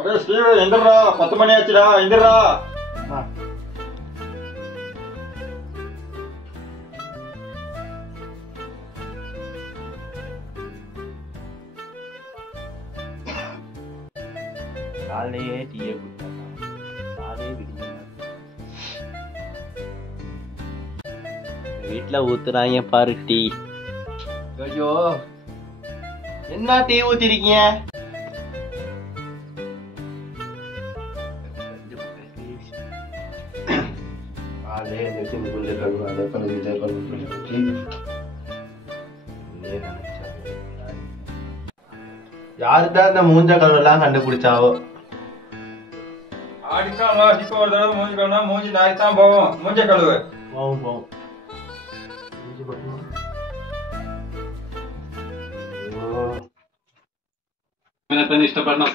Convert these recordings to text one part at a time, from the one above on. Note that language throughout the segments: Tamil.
अरे स्टीव எந்திரா 10 மணி ஆச்சுடா எந்திரா காலையே டீயை குடிச்சாங்க காலையே விடிஞ்ச வீட்டில் ஊத்துறாங்க பாரு டீ. ஐயோ என்ன டீ ஊத்திருக்கீங்க? யாருதான் இந்த மூஞ்ச கழுவெல்லாம் கண்டுபிடிச்சாவோ? அடிக்காம அடிக்க ஒரு தடவை மூஞ்சி கழுவுனா மூஞ்சி நாய்த்தான் போகும். மூஞ்ச கழுவு. போகும் போகும். ഇവനെത്തന്നെ ഇഷ്ടപ്പെടണം.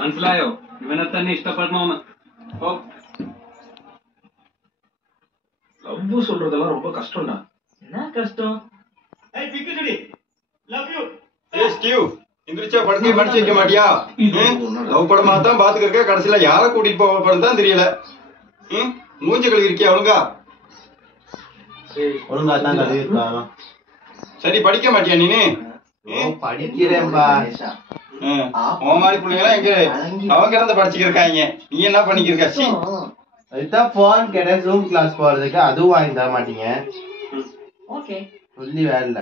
മനസ്സിലായോ? ഇവനെ തന്നെ ഇഷ്ടപ്പെടണമെന്ന്. லவ் சொல்றதெல்லாம் ரொம்ப கஷ்டம்டா. என்ன கஷ்டம்? ஏய் பிக்குடி லவ் யூ. ஏய் ஸ்டீவ் இந்திரிச்சா படுக்கே படிச்சு வைக்க மாட்டியா? லவ் படமா தான் பாத்துக்க இருக்க, கடைசில யாரை கூட்டிட்டு போக போறதுதான் தெரியல. மூஞ்சி கழுவி இருக்கியா ஒழுங்கா? ஒழுங்கா தான் கழுவி இருக்காங்க. சரி படிக்க மாட்டியா நீனு? படிக்கிறேன்பா. உன் மாதிரி பிள்ளைங்களாம் எங்க அவங்க இறந்து படிச்சுக்க இருக்காங்க, நீ என்ன பண்ணிக்கிருக்க? அதுதான் போன் கேட்டேன், ஜூம் கிளாஸ் போறதுக்கு, அதுவும் வாங்கி தர மாட்டீங்க. சொல்லி வேலை இல்ல,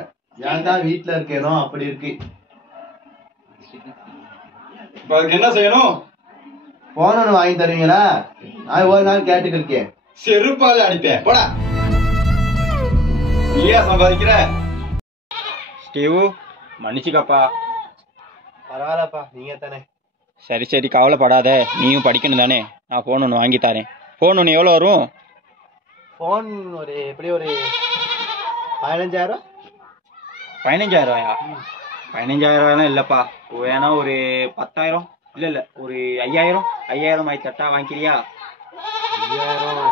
ஏன் தான் வீட்டுல இருக்கேனோ அப்படி இருக்கு. அதுக்கு என்ன செய்யணும்? போன் ஒண்ணு வாங்கி தருவீங்களா? நான் ஒரு நாள் கேட்டுக்கு இருக்கேன். செருப்பால அடிப்பேன் போடா. நீ ஏன் சம்பாதிக்கிற? ஸ்டீவ் மன்னிச்சுக்கப்பா. பரவாயில்லப்பா, நீங்க தானே. சரி சரி கவலைப்படாத, நீயும் படிக்கணும் தானே. நான் ஃபோன் ஒன்று வாங்கி தரேன். ஃபோன் ஒன்று எவ்வளோ வரும்? ஃபோன் ஒரு எப்படி ஒரு 15,000. 15,000? 15,000 இல்லைப்பா, வேணா ஒரு 10,000. இல்லை ஒரு 5,000 ஆகி தட்டா வாங்கிக்கிறியா? 5,000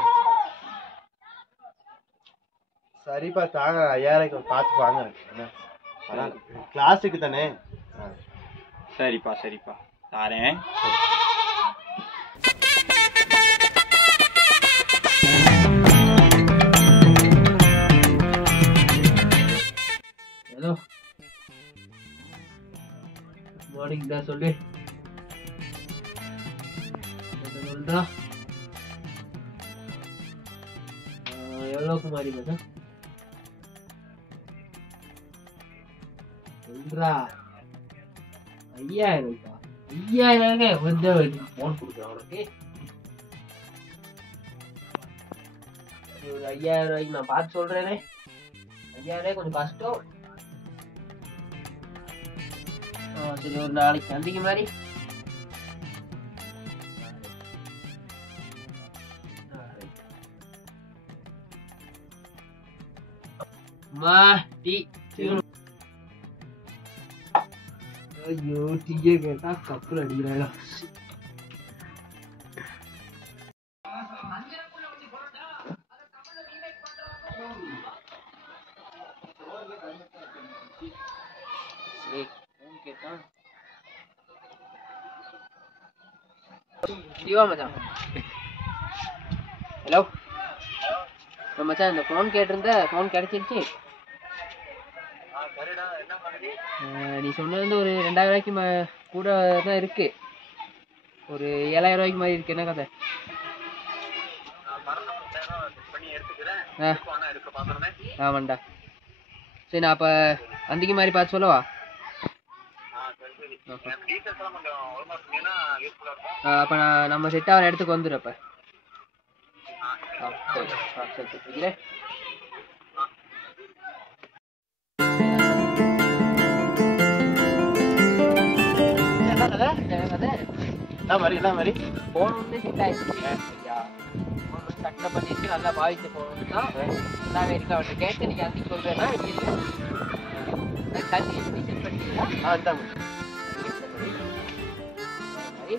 சரிப்பா, தாங்க. 5,000 பார்த்து வாங்க. கிளாஸுக்கு தானே. சரிப்பா சரிப்பா தாரேன். ஹலோ குட் மார்னிங் தான் சொல்லு. சொல்றா எவ்வளோக்கு மாறி மச்சான் சொல்றா? 5,000 வந்து போன் கொடுக்குறேன் உனக்கு. 5,000 நான் பார்த்து சொல்றேனே. 5,000 கொஞ்சம் கஷ்டம். சரி ஒரு நாளைக்கு சந்திக்கு மாதிரி. டீ. ஐயோ டீயே கேட்டா கப்பல் அடிக்கிறாங்க. சிவா மச்சான். ஹலோ மச்சான் இந்த ஃபோன் கேட்டிருந்த ஃபோன் கிடைச்சிருச்சு. நீ சொன்னது வந்து ஒரு 2000 ரூபாய்க்கு கூட தான் இருக்கு. ஒரு 7000 ரூபாய்க்கு மாதிரி இருக்கு. என்ன கதை? ஆமாண்டா. சரி நான் அப்போ அன்றைக்கு மாதிரி பார்த்து சொல்லவா? அப்போ நான் நம்ம செட் ஆகிற இடத்துக்கு வந்துடும். அப்போ சரி வைக்கிறேன். ஃபோன் வந்து செட் ஆயிடுச்சு. கட்டை பண்ணிட்டு நல்லா பாவிச்சு போகணும் தான் நல்லாவே இருக்கு. அவர்கிட்ட கேட்டு நீங்கள் அன்றைக்கி சொல்கிறேன்னா செட் பண்ணிட்டீங்களா?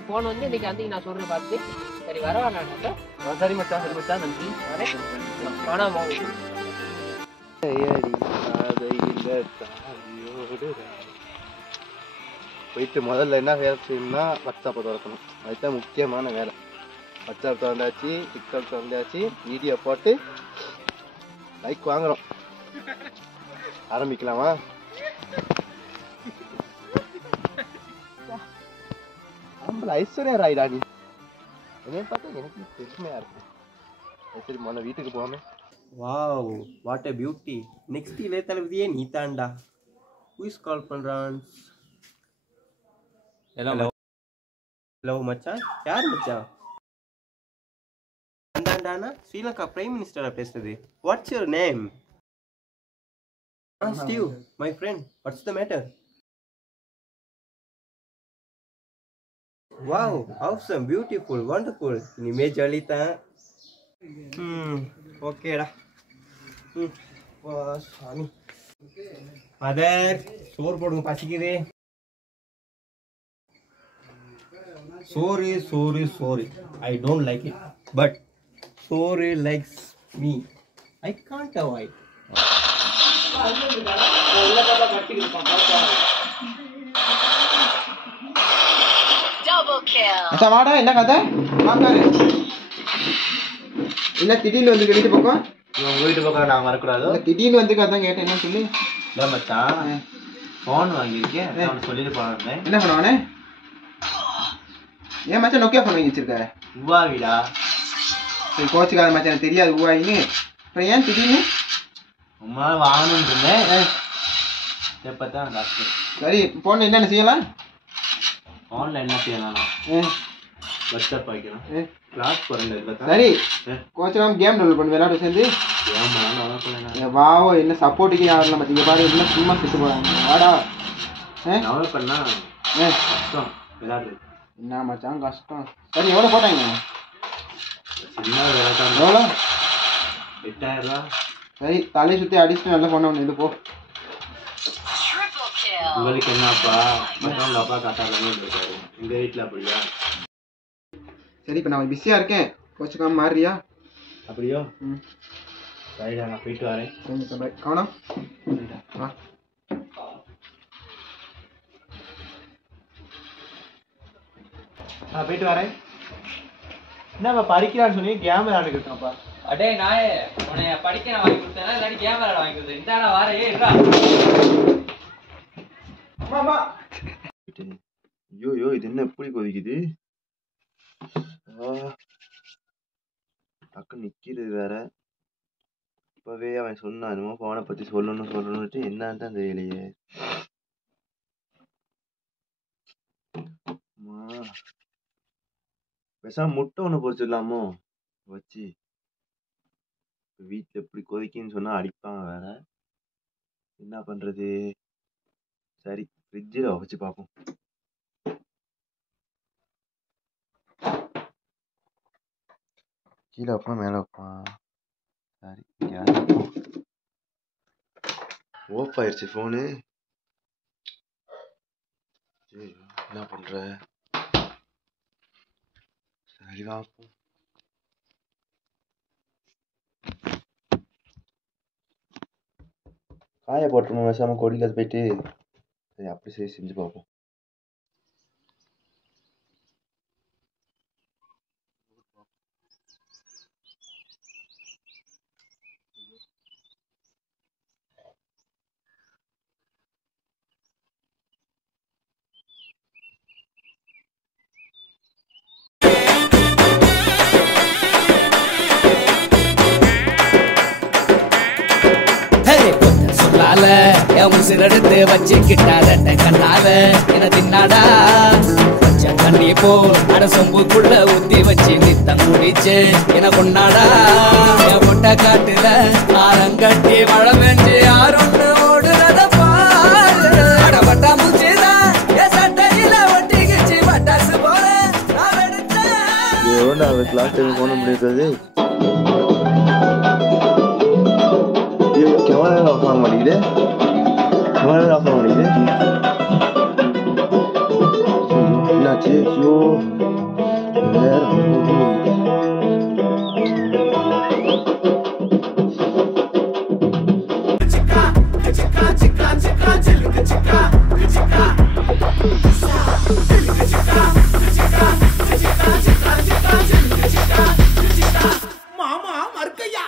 ஃபோன் வந்து இன்னைக்கு அன்றைக்கி நான் சொல்கிறேன் பார்த்து. சரி வரவா? நான் சரி மச்சான் நன்றி வரேன். வேணாமா போயிட்டு முதல்ல என்ன வேலை செய்யணும்னா வாட்ஸ்அப்பை திறக்கணும். அதுதான் முக்கியமான வேலை. வாட்ஸ்அப் திறந்தாச்சு, டிக்டாக் திறந்தாச்சு, வீடியோ போட்டு லைக் வாங்குறோம். ஆரம்பிக்கலாமா? நம்மள ஐஸ்வர்யா ராய்டா நீ. என்னைய பார்த்தா எனக்கு பெருமையா இருக்கு. சரி முதல்ல வீட்டுக்கு போகாம. Wow what a beauty. Next இளைய தளபதியே நீ தாண்டா. ஹூஸ் கால் பண்றான்? ஹலோ மச்சான். யார் மச்சான்? அந்தாண்டானா ஸ்ரீலங்கா பிரைம் மினிஸ்டரா பேசுறது. What's your name? Steve my friend. What's the matter? Wow awesome beautiful wonderful. இனிமே ஜாலி தான். ஓகேடா. சாமி மதர் சோறு போடுங்க, பசிக்குது. Sorry. I don't like it. But sorry likes me. I can't avoid. Double kill. அச்சா வாடா, என்ன கதை? பாக்காரு என்ன திடீர்னு வந்து வீட்டு பக்கம்? உங்க வீட்டு பக்கம் நான் வரக்கூடாது. திடீர்னு வந்து அதான் கேட்டேன். என்ன சொல்லி? இல்லை மச்சான், ஃபோன் வாங்கியிருக்கேன். அவனை சொல்லிட்டு போனேன். என்ன பண்ணுவானே? ஏன் மச்சான் நோக்கியா ஃபோன் வாங்கி வச்சிருக்க? உவாவிடா. சரி கோச்சுக்காத மச்சான், எனக்கு தெரியாது உவாயின்னு. அப்புறம் ஏன் திடீர்னு? உமா வாங்கணும்னு இருந்தேன். எப்பதான் டாக்டர். சரி ஃபோனில் என்னென்ன செய்யலாம்? ஃபோனில் என்ன செய்யலாம்? வாட்ஸ்அப் வைக்கலாம், கிளாஸ் போகிறேன். சரி கோச்சுக்காம கேம் டவுன்லோட் பண்ணி விளையாட சேர்ந்து. வாவோ என்ன சப்போர்ட்டுக்கு ஆடலாம் மச்சான். இங்கே பாரு எல்லாம் சும்மா செத்து போகிறாங்க. வாடா. டவுன்லோட் பண்ணா கஷ்டம் விளையாடுறது. என்ன மச்சான் கஷ்டம். சரி எவ்வளோ போட்டாங்க? சின்ன விளையாட்டம். எவ்வளோ? 8000 ரூபா. சரி தலையை சுற்றி அடிச்சுட்டு நல்லா பண்ண ஒன்று இது போ. உங்களுக்கு என்னப்பா? மற்றவங்க அப்பா கட்டாளமே இருக்காரு. இந்த வீட்டில் அப்படியா? சரி இப்போ நான் பிஸியாக இருக்கேன், கோச்சுக்காம மாறியா? அப்படியோ? சரிடா, நான் போயிட்டு வரேன். கவனம். நான் போயிட்டு வரேன். என்னப்பா படிக்கிறான்னு சொல்லி கேம் விளையாண்டுக்கிட்டு இருக்கான்ப்பா. அடே நாயே, உன்னை படிக்க நான் வாங்கி கொடுத்தேனா இல்லாட்டி கேம் விளையாட வாங்கி கொடுத்தேன்? இந்தாடா வாரே. ஐயோ இது என்ன எப்படி கொதிக்குது? டக்குன்னு நிக்கிறது வேற. இப்பவே அவன் சொன்னானுமோ போனை பத்தி சொல்லணும்ட்டு என்னன்னு தான் தெரியலையே. பேசாம முட்டை ஒண்ணு பொரிச்சிடலாமோ வச்சு. வீட்டுல எப்படி கொதிக்குன்னு சொன்னா அடிப்பாங்க வேற. என்ன பண்றது? சரி ஃப்ரிட்ஜில் வச்சு பார்ப்போம். கீழே வைப்பான் மேலே வைப்பான். சரி ஓஃப் ஆயிடுச்சு ஃபோனு. என்ன பண்ற? சரி பார்ப்போம். காய போட்டுருமா பேசாம கொடியில் போயிட்டு? சரி அப்படி சரி செஞ்சு பார்ப்போம். என் உசிரெடுத்து வச்சுக்கிட்டாத கண்ணால என தின்னாடா பச்சை தண்ணி போ அட சொம்புக்குள்ள ஊத்தி வச்சு நித்தம் குடிச்சு என கொண்டாடா என் முட்டை காட்டுல ஆரங்கட்டி மழை பெஞ்சு யாருன்னு ஓடுறத பாரு அடப்பட்டா முச்சுதான் என் சட்டையில ஒட்டிக்கிச்சு பட்டாசு போல நான் எடுத்தேன் அதுக்கு லாஸ்ட் டைம் போன முடியாது கேமரா ஆஃப் ஆக மாட்டேங்குது கேமரா ஆஃப் ஆக மாட்டேங்குது என்னாச்சு ஐயோ மாமா மர்க்கையா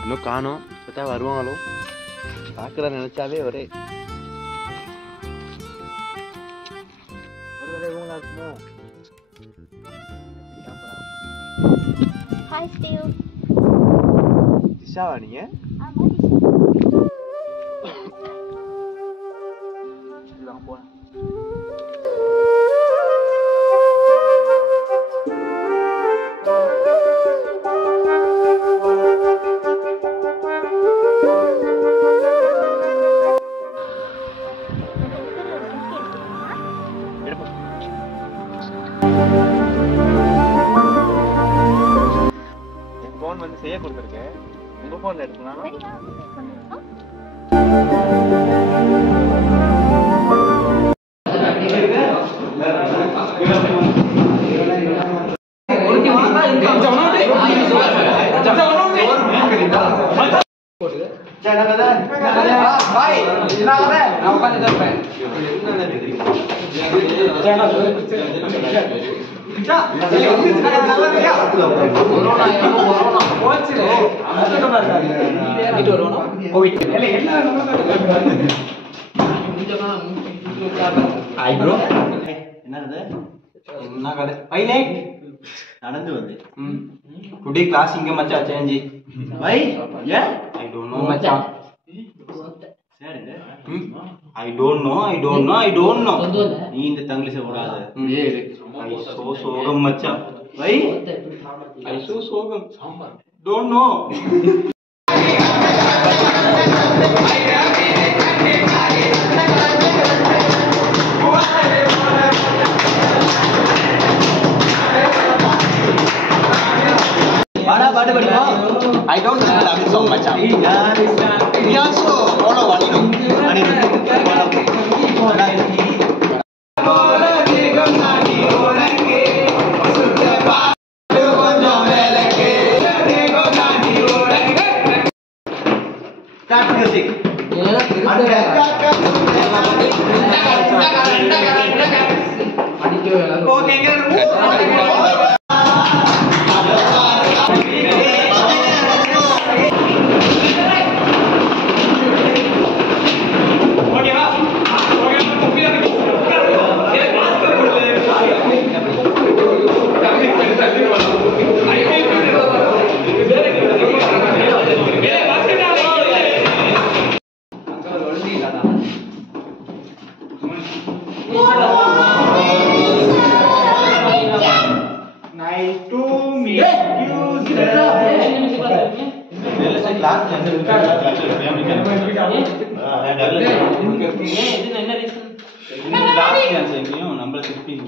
இன்னும் காணோம் பார்த்தா வருவாங்களோ பார்க்குற நினைச்சாவே ஒரே Hi, Steve. திஷாவா நீங்க என் ஃபோன் வந்து செய்ய கொடுத்துருக்கேன் உங்க ஃபோன் எடுக்கலாம் நடந்து வந்து டுடே கிளாஸ் இங்க மச்சான் சேஞ்ச் வை ஏன் ஐ டோன்ட் நோ மச்சான் ஐ டோன்ட் நோ நீ இந்த தங்கிலீஷ் ஓடாத ஐ சோ சோகம் மச்சான் வை ஐ சோ சோகம் டோன்ட் நோ பாட்டு படிப்போம் I don't know Tamil song மச்சான் we also follow Start music. Last chance, you know, number 15.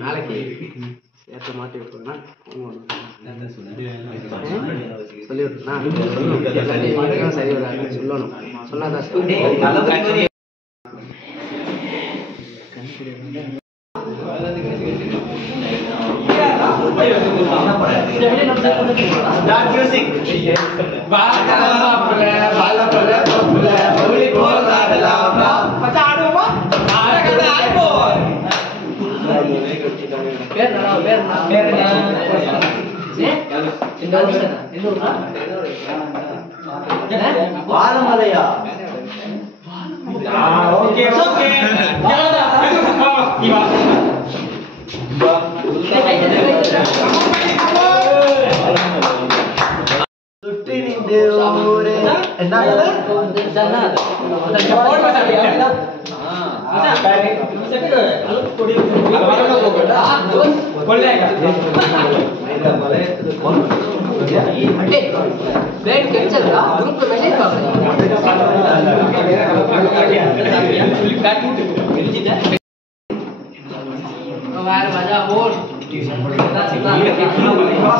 நாளைக்கு ஏற்ற மாட்டி விட்டுருந்தா சொல்லி விட்டுனா சரி வராது சொல்லணும் சொன்னாதான் வாழமலையா சுற்றி நின்று ஊரே என்ன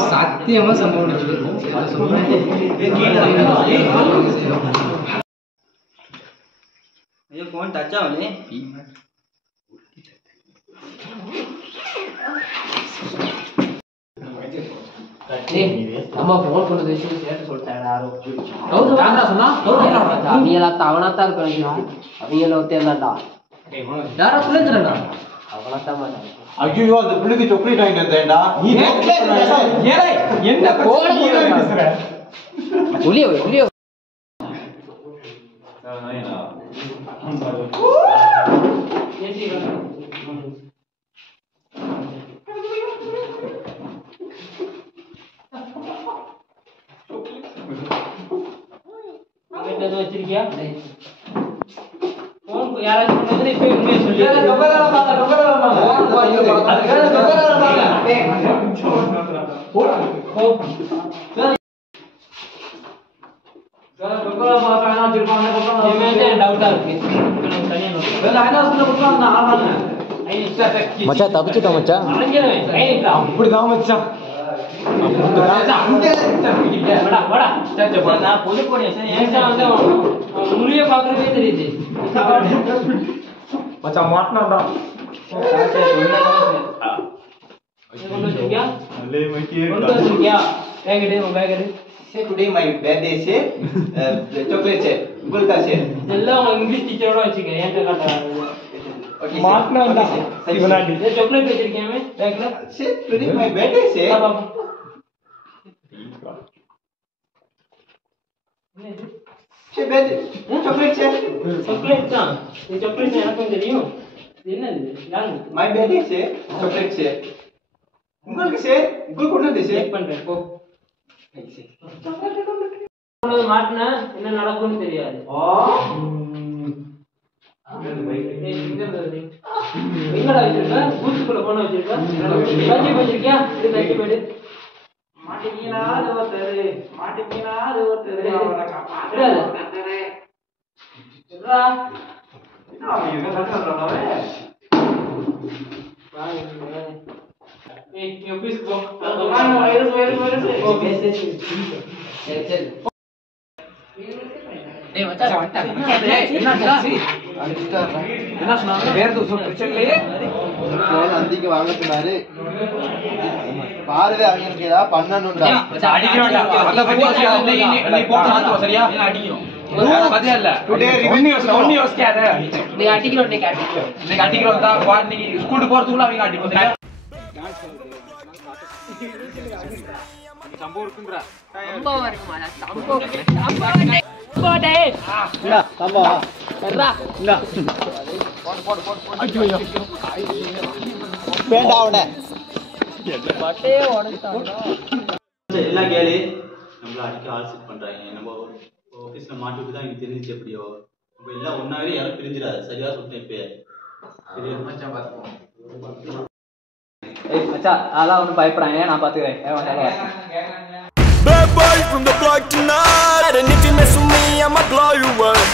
சத்தியமா சம்பவம் फोन टच आवले அம்மா போன் பண்ண விஷயம் கேட்டு சொல்லிட்டாங்க யாரும் அவங்க எல்லாம் அவனாத்தான் இருக்கணும் அவங்க ஒருத்தேன்டா யாரா புரிஞ்சுடா அவனாத்தான் மாட்டாங்க. ஐயோ அந்த புள்ளிக்கு சாக்லேட் வாங்கிட்டு வந்தேன்டா என்ன புளிய புளிய வச்சிருக்கியா யாராச்சும் இப்ப உண்மையை சொல்லி மச்சான் தப்பிச்சுட்டோம் மச்சான். அப்படிதான் மச்சான் முடிய பாக்குறதே தெரியுது மச்சான் மாட்டினாடா Today my birthday is chocolate shake, gulta shake. English டீச்சரோட வச்சுக்க ஏன்ட்ட காட்டுறாங்க Okay. மாட்டினாடா இவனாடி சாக்லேட் வச்சிருக்கேன் பேக்ல Shake today my birthday shake. Shake birthday. Chocolate shake. Chocolate தான் இந்த சாக்லேட் எனக்கும் தெரியும் என்னது யாரு My birthday shake, chocolate shake. உங்களுக்கு shake, உங்களுக்கு கொண்டு shake. செக் பண்றேன் போ மாட்டினா என்ன நடக்கும்னு தெரியாது எங்கடா வச்சிருக்க பூத்துக்குள்ள போன வச்சிருக்க வச்சு வச்சிருக்கியா இது தச்சு போயிடு மாட்டிக்கீங்களா அது ஒருத்தரு மாட்டிக்கீங்களா அது ஒருத்தரு அந்திக்கு வாங்க சொன்னாரு. பார்வை அவங்களுக்கு ஏதாவது பண்ணணும்டா. வேண்டாம் அவனை எல்லாம் கேளு நம்மள அடிக்க ஆள் செட் பண்றாங்க நம்ம ஆபீஸ்ல மாட்டி விட்டு தான் எனக்கு தெரிஞ்சிச்சு எப்படியோ நம்ம எல்லாம் ஒன்னாவே யாரும் பிரிஞ்சிடாது சரியா சொல்லிட்டேன் இப்பயே மச்சான் அதெல்லாம் ஒன்றும் பயப்படாங்க நான் பாத்துக்கிறேன். Bad boy from the block tonight, and if you mess with me, I'ma blow you up.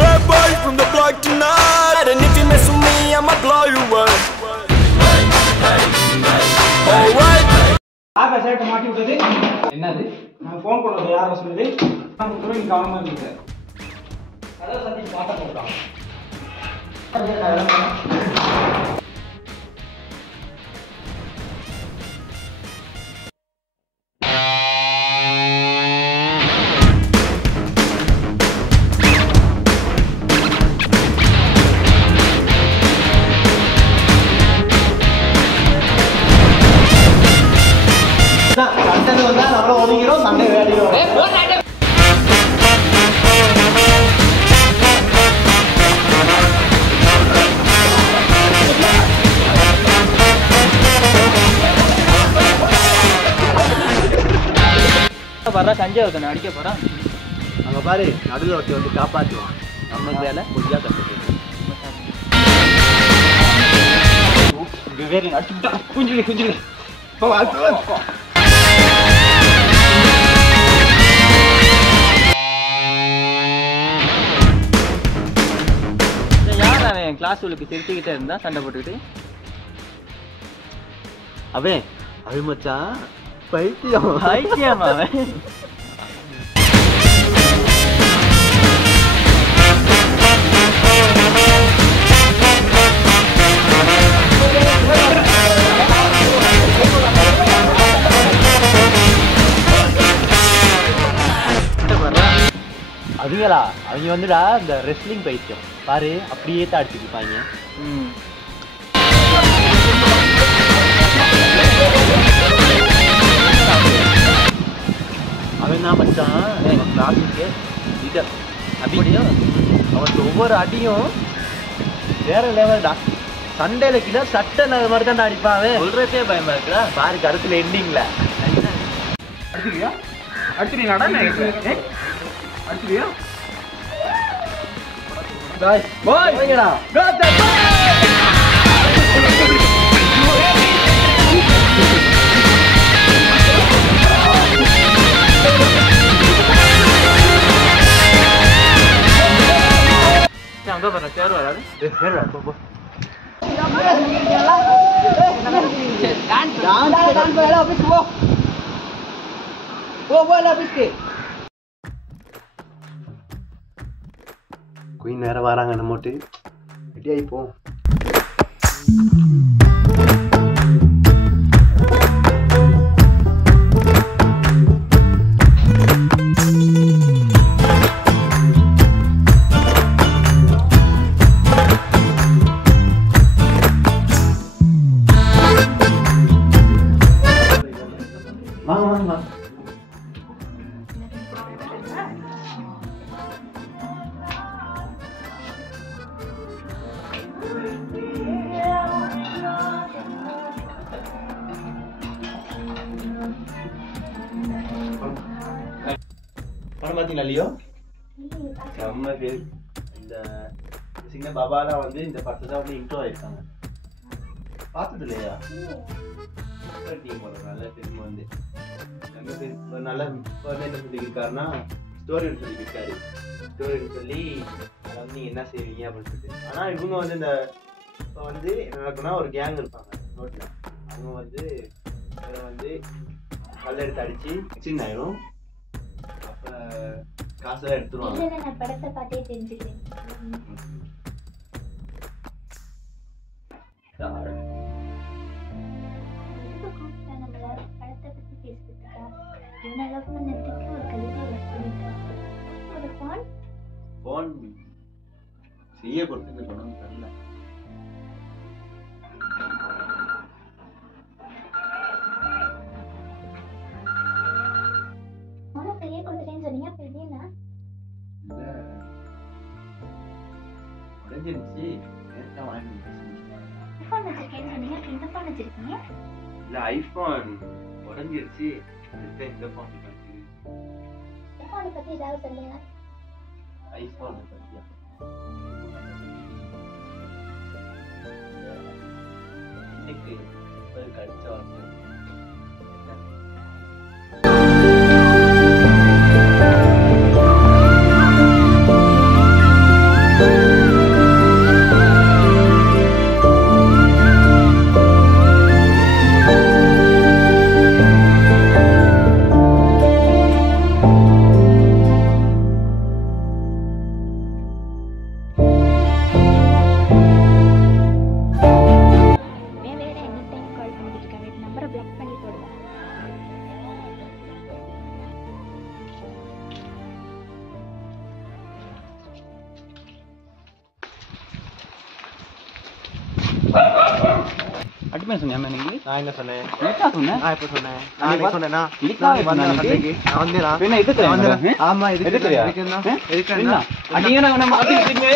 Bad boy from the block tonight, and if you mess with me, I'ma blow you up. Alright. சேட்டை மாட்டி விட்டது என்னது? நான் ஃபோன் பண்ணது யார சொல்லுது? நான் நீங்க கவனமா இருங்க. அதான் சதீஷ் மாட்ட போறான். சண்டை வந்தா நம்மள ஒதுங்கிறோம் சண்டை வேலையும் வர்றா சஞ்சய் ஒருத்தனை அடிக்க போறான். அங்க பாரு நடுவில் ஒருத்தி வந்து காப்பாற்றுவான். நம்ம வேலை பொய்யா கற்றுக்கு வேறு அடிச்சுட்டா குஞ்சுலி யார் அவன் கிளாஸ் உள்ளுக்கு திருத்திக்கிட்டே இருந்தா சண்டை போட்டுக்கிட்டு அவன் அவன் மச்சான் பைத்தியம் ஐக்கியம் அவன் அதுங்களா அவங்க வந்துடா இந்த ரெஸ்லிங் பைத்தியம் பாரு அப்படியே தான் அடிச்சுருப்பாங்க. அவன் தான் மச்சான் கிளாஸுக்கு லீடர். அப்படியோ அவனுக்கு ஒவ்வொரு அடியும் வேற லெவல்டா. சண்டையில கிட்ட சட்டை மாதிரி தான் அடிப்பான். அவன் சொல்றதே பயமா இருக்குடா. பாரு கருத்துல எண்டிங்ல அடிச்சிருக்கியா அடிச்சிருக்கீங்களாடா அடிச்சிருக்கியா அங்க பாரு சேர் வராது குயின் நேரம் வராங்க நம்மட்டு ரெடி ஆயிப்போம். வாங்க வாங்க வாங்க. படம் பார்த்தீங்களா இல்லையோ? நம்ம இந்த சின்ன பாபாலாம் வந்து இந்த படத்தை தான் வந்து இன்ட்ரோ ஆயிருக்காங்க. பார்த்தது இல்லையா? டீம் ஒரு நல்ல ஃபிலிம் வந்து நல்ல என்ன சொல்லியிருக்காருன்னா ஸ்டோரின்னு சொல்லியிருக்காரு. ஸ்டோரின்னு சொல்லி அதை வந்து நீங்கள் என்ன செய்வீங்க அப்படின்னு சொல்லிட்டு. ஆனால் இவங்க வந்து இந்த இப்போ வந்து என்ன நடக்குன்னா ஒரு கேங் இருப்பாங்க ரோட்டில். அவங்க வந்து அதை வந்து கல் எடுத்து அடித்து சின்ன ஆயிரும். அப்போ காசெல்லாம் எடுத்துருவாங்க. நான் படத்தை பார்த்தே தெரிஞ்சுக்கிறேன். படத்தை பத்தி பேசிட்டு இவனளவுக்கு நெத்திக்கு ஒரு கவிதை ஒரு போன் செய்ய பொறுத்து குணம் தெரியல. பெரிய கொடுத்துட்டேன்னு சொன்னீங்க. அப்ப இல்லையா உடஞ்சிருச்சு நேரத்தை வாங்கி ஃபோன் வச்சிருக்கேன்னு சொன்னீங்க, இந்த ஃபோன் வச்சிருக்கீங்க. இல்லை ஐஃபோன் உடஞ்சிருச்சு அதுக்கு இந்த ஃபோன் ஃபோனை பத்தி ஏதாவது சொல்லுங்க. ஐஃபோன் பற்றியா இன்னைக்கு ஒரு கடிச்ச வார்த்தை அட்டுமே சொன்னியா நீங்க? நான் என்ன சொன்னேன்? என்ன சொன்னேன்? நான் எப்ப சொன்னேன்? நான் சொன்னேனா? இதுக்காக வந்தேன் சண்டைக்கு. நான் வந்தேனா? என்ன இது தெரியுமா? ஆமா இது தெரியா? எதுக்குன்னா அடிங்க நான் மாட்டிட்டீங்க.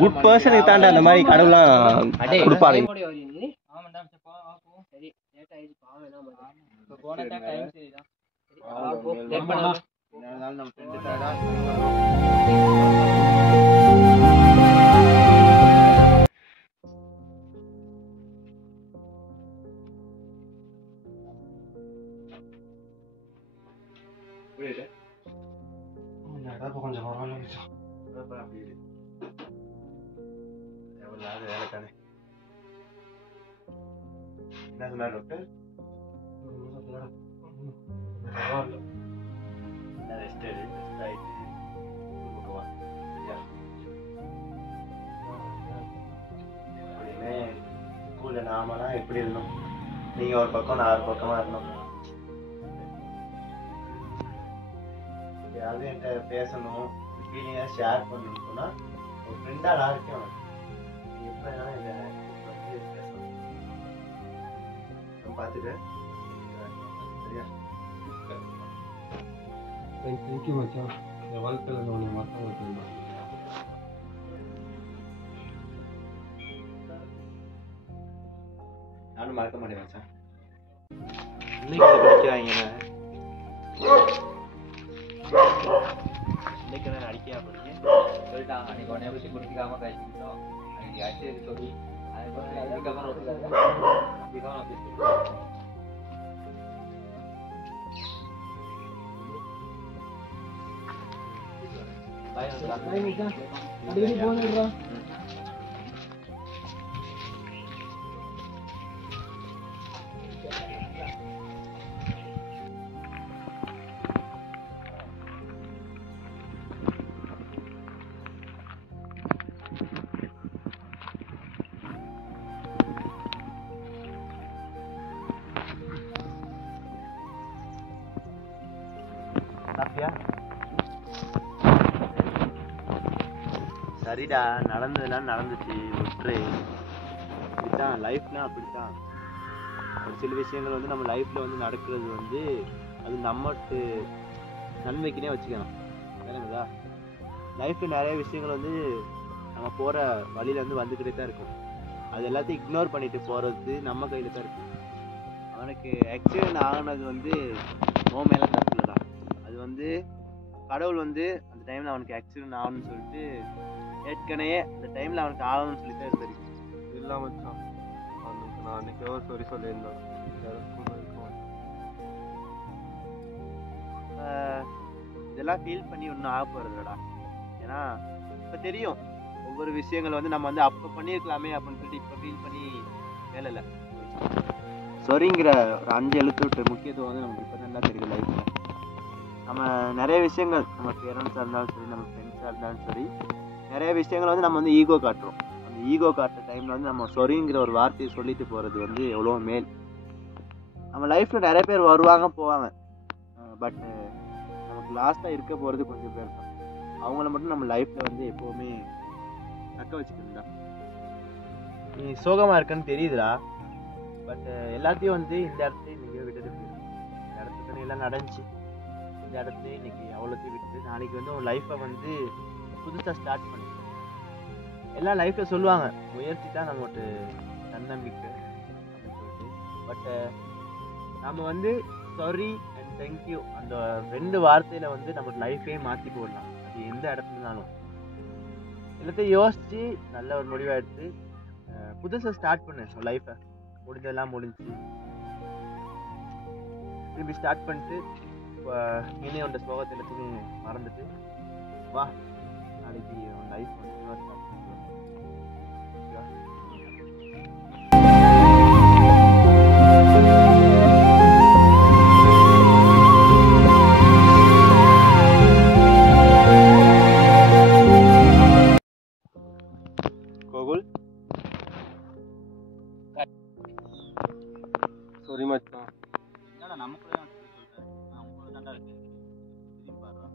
குட் பர்சனுக்கு தாண்டா அந்த மாதிரி கடவுளாம் கொடுப்பாரு. கொஞ்சம் என்ன சொன்னார் டாக்டர்? ஸ்கூல்ல நாமனா எப்படி இருந்தோம்? நீங்க ஒரு பக்கம் நான் ஒரு பக்கமா இருந்தோம். யாராவது என்கிட்ட பேசணும் ஃபீலிங்கா ஷேர் பண்ணணும்னு சொன்னா ஒரு ஃப்ரெண்டா யாருக்கும் எப்ப வேணாலும் இதை பேசணும். நான் பார்த்துட்டேன். சரியா? தேங்க்யூ மச்சான். இந்த வாழ்க்கையில் நான் உன்னை மறக்க மாட்டேன். நானும் மறக்க மாட்டேன் மச்சான். இன்னைக்கு படிக்கிறாங்க உன்னை பற்றி புரிஞ்சிக்காம பேசிக்கிட்டோம். எனக்கு யாச்சும் சொல்லி அதுக்கப்புறம் சரிடா, நடந்ததுலாம் நடந்துச்சு, விட்டுரு. இப்படித்தான் லைஃப்லாம், அப்படித்தான். ஒரு சில விஷயங்கள் வந்து நம்ம லைஃப்ல வந்து நடக்கிறது வந்து அது நம்மட்டு நன்மைக்குனே வச்சுக்கலாம். வேணுங்களா? லைஃப்ல நிறைய விஷயங்கள் வந்து நம்ம போற வழியில வந்து வந்துக்கிட்டே தான் இருக்கும். அது எல்லாத்தையும் இக்னோர் பண்ணிட்டு போறது நம்ம கையில தான் இருக்கு. அவனுக்கு ஆக்சிடென்ட் ஆகினது வந்து நோ மேல தப்புலடா. அது வந்து கடவுள் வந்து அந்த டைம்ல அவனுக்கு ஆக்சிடென்ட் ஆகணும்னு சொல்லிட்டு ஏற்கனவே அந்த டைம்ல அவனுக்கு ஆகணும்னு சொல்லிட்டு தான் இருந்திருக்கு. இல்லை மச்சான், அவனுக்கு நான் அன்னைக்கு சாரி சொல்லியிருந்தேன். இதெல்லாம் ஃபீல் பண்ணி ஒன்றும் ஆக போகிறதுலடா. ஏன்னா இப்போ தெரியும் ஒவ்வொரு விஷயங்கள் வந்து நம்ம வந்து அப்போ பண்ணியிருக்கலாமே அப்படின்னு சொல்லிட்டு இப்போ ஃபீல் பண்ணி வேலை இல்லை. சொரிங்கிற ஒரு 5 எழுத்து முக்கியத்துவம் வந்து நமக்கு இப்போ தான் தெரியுது லைஃப்பில். நம்ம நிறைய விஷயங்கள், நம்ம பேரண்ட்ஸாக இருந்தாலும் சரி, நம்ம ஃப்ரெண்ட்ஸாக இருந்தாலும் சரி, நிறைய விஷயங்கள் வந்து நம்ம வந்து ஈகோ காட்டுறோம். அந்த ஈகோ காட்டுற டைமில் வந்து நம்ம சொரிங்கிற ஒரு வார்த்தையை சொல்லிட்டு போகிறது வந்து எவ்வளோ மேல். நம்ம லைஃப்பில் நிறைய பேர் வருவாங்க போவாங்க, பட் நமக்கு லாஸ்ட்டாக இருக்க போகிறது கொஞ்சம் பேர் தான். அவங்கள மட்டும் நம்ம லைஃப்பில் வந்து எப்போவுமே தக்க வச்சுக்கணும்டா. நீ சோகமாக இருக்கன்னு தெரியுதுடா, பட் எல்லாத்தையும் வந்து இந்த இடத்துல இன்றைக்கி விட்டுட்டு போயிடும். இந்த இடத்துல எல்லாம் நடந்துச்சு, இந்த இடத்துல இன்னைக்கு அவ்வளோத்தையும் விட்டுட்டு நாளைக்கு வந்து உன் லைஃப்பை வந்து புதுசாக ஸ்டார்ட் பண்ணி எல்லாம் லைஃப்பில் சொல்லுவாங்க முயற்சி தான் நம்மளோட தன்னம்பிக்கை அப்படின்னு சொல்லிட்டு. பட்டு நம்ம வந்து சாரி அண்ட் தேங்க்யூ அந்த 2 வார்த்தையில் வந்து நம்ம லைஃபே மாற்றி போடலாம். அது எந்த இடத்துலனாலும் எல்லாத்தையும் யோசித்து நல்ல ஒரு முடிவாக எடுத்து புதுசாக ஸ்டார்ட் பண்ணு லைஃப்பை. முடிஞ்சதெல்லாம் முடிஞ்சு திரும்பி ஸ்டார்ட் பண்ணிட்டு இனி உண்ட சோகத்தை எல்லாத்தையுமே மறந்துட்டு வா, நாளைக்கு உன் லைஃப் வந்து ஸ்டார்ட் பண்ணுவோம். கோகுல், சாரி மச்சான். என்னடா நமக்குள்ளே சொல்கிறேன், நான் உங்களோட தாண்டா இருக்கேன். திரும்பி பாருடா.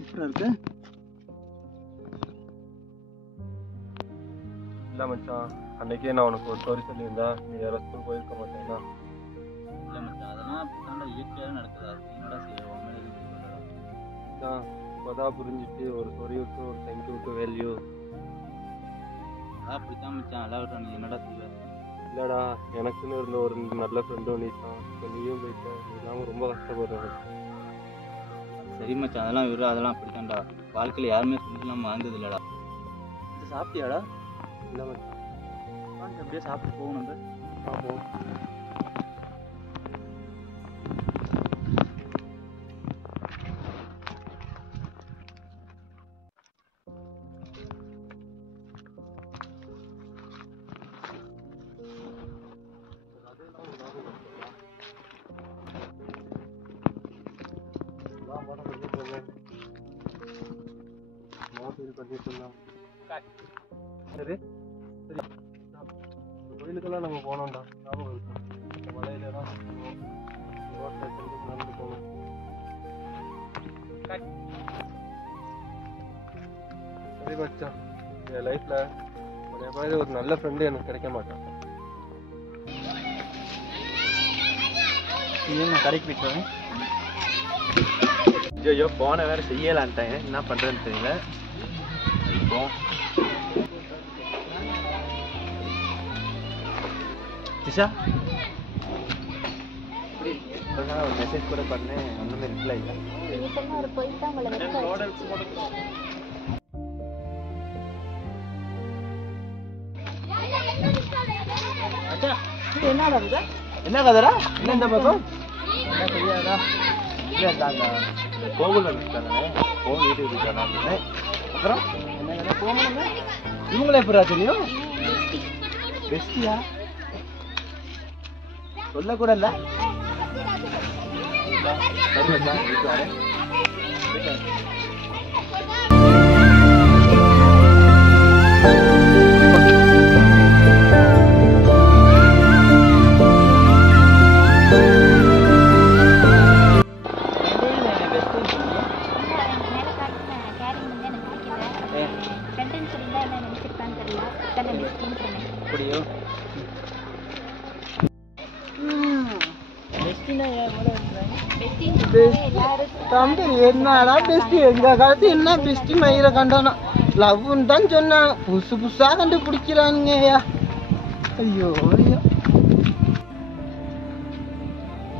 எப்படி இருக்கு? இல்லை மச்சான், அன்னைக்கே நான் உனக்கு ஒரு சாரி சொல்லியிருந்தா நீ யாரோ ஸ்கூல் போயிருக்க மாட்டேன்னா. இல்லை மச்சான், அதெல்லாம் அப்படி தாண்டா இயற்கையாக நடக்குதா? என்னடா செய்ய உன் மேலே எதுவும் சொல்லடா. மச்சான், இப்போதான் புரிஞ்சிட்டு ஒரு சாரி விட்டு ஒரு தேங்க்யூ விட்டு வேல்யூ. அதான் அப்படித்தான் மச்சான், எல்லாம் விட்டா நீ என்னடா செய்வ? இல்லைடா, எனக்குன்னு இருந்த ஒரு நல்ல ஃப்ரெண்டும் நீ தான். இப்போ நீயும் போயிட்ட, நீ இல்லாமல் ரொம்ப கஷ்டப்படுறேன். சரி மச்சான், அதெல்லாம் விடு, அதெல்லாம் அப்படித்தான்டா. வாழ்க்கையில் யாருமே ஃப்ரெண்ட்ஸ்லாம் வாழ்ந்தது இல்லைடா. இது சாப்பிட்டியாடா? இல்லை மச்சான். அப்படியே சாப்பிட்டு போகணும் நம்ம. பார்ப்போம். சரி சரி, கோயிலுக்கெல்லாம் நம்ம போனோம்டா, ஞாபகம் இருக்கும். மலையிலலாம் ரோட்டில் திரும்பி நடந்து போகணும். சரி மச்சான், என் லைஃப்பில் உன்னை மாதிரி ஒரு நல்ல ஃப்ரெண்டு எனக்கு கிடைக்க மாட்டான். நான் கடைக்கு போயிட்டு வரேன். ஐயோ, போன வேற செய்யலான்ட்டாங்க, என்ன பண்ணுறேன்னு தெரியல. இப்போ திஷா இப்பதான் ஒரு மெசேஜ் கூட பண்ணேன், ஒண்ணுமே ரிப்ளை இல்லை. இதுக்கெல்லாம் ஒரு போய் தான் உங்களை வெக்க என்ன கதரா? என்ன இந்த பக்கம் என்ன தெரியாதா? இல்லை தாங்க இந்த கோவில் இருக்காங்க, கோவில் வீட்டுக்கு இருக்காங்க. அப்புறம் என்ன போகணும்? இவங்களே எப்படா தெரியும்? பெஸ்டியா சொல்லக்கூட இல்ல. சரி வந்தா வீட்டு வரேன். தம்பி என்னடா பெஸ்டி, எங்க காலத்து என்ன பெஸ்டி மயிரை கண்டானா லவ்னு தான் சொன்னாங்க, புதுசு புதுசா கண்டுபிடிக்கிறானுங்கய்யா. ஐயோ ஐயோ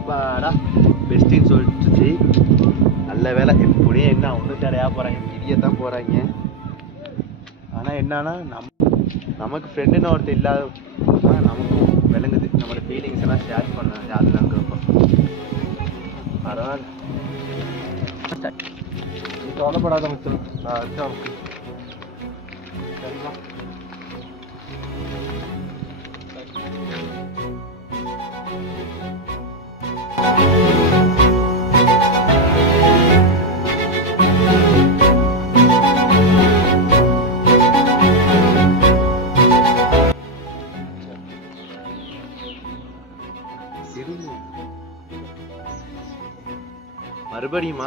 பாடா பெஸ்டின்னு சொல்லிட்டு நல்ல வேலை. எப்படியும் என்ன ஒன்று தடையா போறாங்க, பிரியத்தான் போறாங்க. ஆனா என்னன்னா நமக்கு ஃப்ரெண்டுன்னு ஒருத்தர் இல்லாத நமக்கும் விளங்குது. நம்மளோட ஃபீலிங்ஸ் எல்லாம் ஷேர் பண்ண யாருன்னு இருப்போம். பரவாயில்ல, கவலைப்படாத மச்சான், நான் அதான் சரிங்களா? மறுபடியுமா?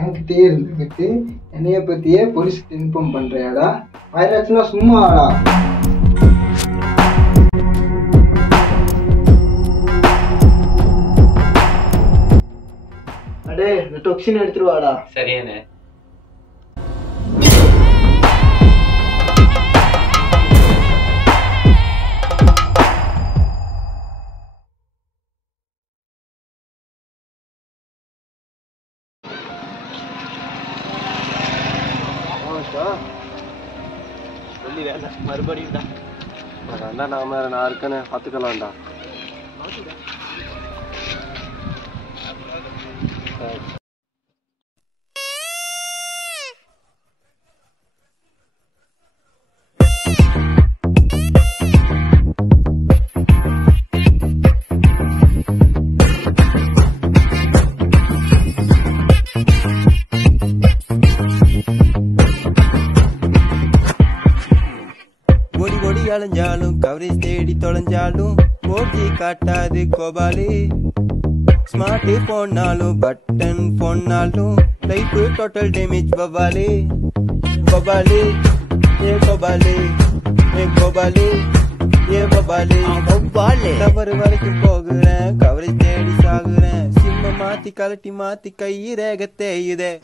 என்கிட்டயே இருந்துக்கிட்டு என்னைய பத்தியே போலீஸ்க்கு இன்ஃபார்ம் பண்றியாடா? ஆயிரச்சுன்னா சும்மாடா. அடே இந்த டொக்ஸின் எடுத்துருவாடா. சரியானே. சொல்லி வேலை மறுபடியும் தான் அதான் நான் இருக்கேன்னு பார்த்துக்கலாம்டா. அலைஞ்சாலும் கவரேஜ் தேடி தொலைஞ்சாலும் போட்டி காட்டாது கோபாலு. ஸ்மார்ட் போனாலும் பட்டன் போனாலும் லைஃப் டோட்டல் டேமேஜ் பபாலு. பபாலு ஏ கோபாலு, ஏ கோபாலு, ஏ பபாலு. டவர் வரைக்கும் போகிறேன், கவரேஜ் தேடி சாகுறேன். சிம்ம மாத்தி கலட்டி மாத்தி கை ரேக தேயுதே.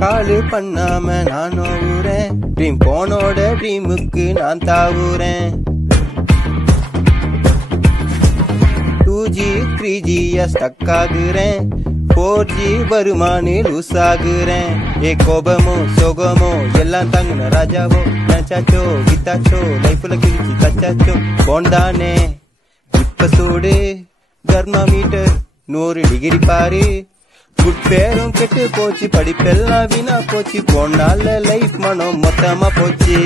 காலு பண்ணாம நான் ஓவுறேன், ட்ரீம் போனோட ட்ரீமுக்கு நான் தாவுறேன். 2G 3G ஸ்டக் ஆகுறேன், 4G வருமானு லூஸ் ஆகுறேன். ஏ கோபமோ சோகமோ எல்லாம் தங்குன ராஜாவோ, நினைச்சாச்சோ வித்தாச்சோ லைஃப்ல கிழிச்சு தச்சாச்சோ போண்டானே. இப்ப சூடு தெர்மாமீட்டர் 100 டிகிரி பாரு. குட் பேரும் கெட்டு போச்சு, படிப்பெல்லாம் வீணா போச்சு. போனால லைஃப் மனம் மொத்தமா போச்சு.